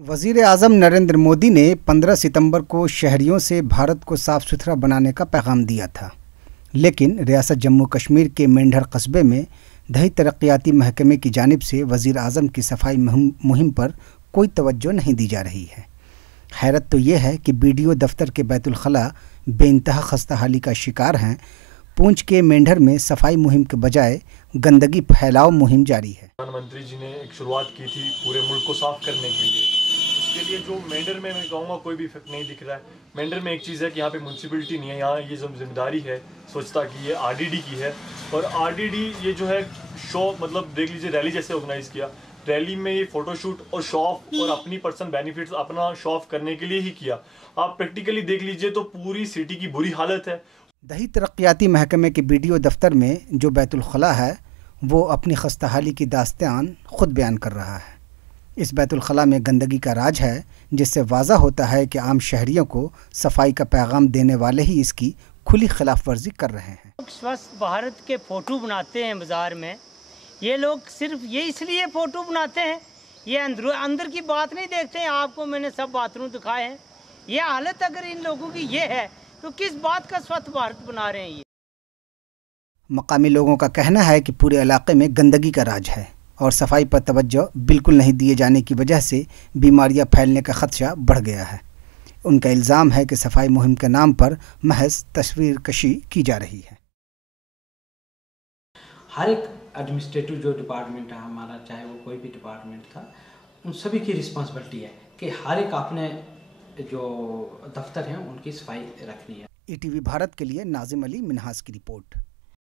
वज़ीर आज़म नरेंद्र मोदी ने 15 सितंबर को शहरियों से भारत को साफ़ सुथरा बनाने का पैगाम दिया था, लेकिन रियासत जम्मू कश्मीर के मेंढर कस्बे में दही तरक्याती महकमे की जानिब से वज़ीर आज़म की सफाई मुहिम पर कोई तवज्जो नहीं दी जा रही है। हैरत तो ये है कि बीडीओ दफ्तर के बैतुल खला बेइंतहा खस्ताहाली का शिकार हैं। पूंछ के मेंढर में सफाई मुहिम के बजाय गंदगी फैलाव मुहिम जारी है। प्रधानमंत्री जी ने एक शुरुआत की थी पूरे मुल्क को साफ करने के लिए। उसके लिए जो मेंढर में मैं कहूँगा कोई भी इफेक्ट नहीं दिख रहा है। मेंढर में एक चीज़ है कि यहाँ पे म्यूनसिपलिटी नहीं है, यहाँ ये जो जिम्मेदारी है स्वच्छता की ये आरडीडी की है। और आरडीडी ये जो है शो मतलब देख लीजिए रैली जैसे ऑर्गेनाइज़ किया, रैली में ये फोटोशूट और शो ऑफ और अपनी पर्सनल बेनिफिट्स अपना शो ऑफ करने के लिए ही किया। आप प्रैक्टिकली देख लीजिए तो पूरी सिटी की बुरी हालत है। दही तरक्याती महकमे के बीडीओ दफ्तर में जो बैतुल खला है वो अपनी खस्ताहाली की दास्तान खुद बयान कर रहा है। इस बैतुल खला में गंदगी का राज है, जिससे वाज़ा होता है कि आम शहरियों को सफाई का पैगाम देने वाले ही इसकी खुली खिलाफ वर्जी कर रहे हैं। स्वच्छ भारत के फ़ोटो बनाते हैं बाज़ार में, ये लोग सिर्फ ये इसलिए फ़ोटो बनाते हैं, ये अंदर की बात नहीं देखते हैं। आपको मैंने सब बाथरूम दिखाए हैं। ये हालत अगर इन लोगों की ये है तो किस बात का स्वच्छ भारत बना रहे हैं ये। मकामी लोगों का कहना है कि पूरे इलाके में गंदगी का राज है और सफाई पर तवज्जो बिल्कुल नहीं दिए जाने की वजह से बीमारियां फैलने का खदशा बढ़ गया है। उनका इल्ज़ाम है कि सफाई मुहिम के नाम पर महज तस्वीर कशी की जा रही है। हर एक एडमिनिस्ट्रेटिव जो डिपार्टमेंट है हमारा, चाहे वो कोई भी डिपार्टमेंट था, उन सभी की रिस्पॉन्सिबिलिटी है कि हर एक अपने जो दफ्तर हैं उनकी सफाई रखनी है। ईटीवी भारत के लिए नाजिम अली मिन्हास की रिपोर्ट।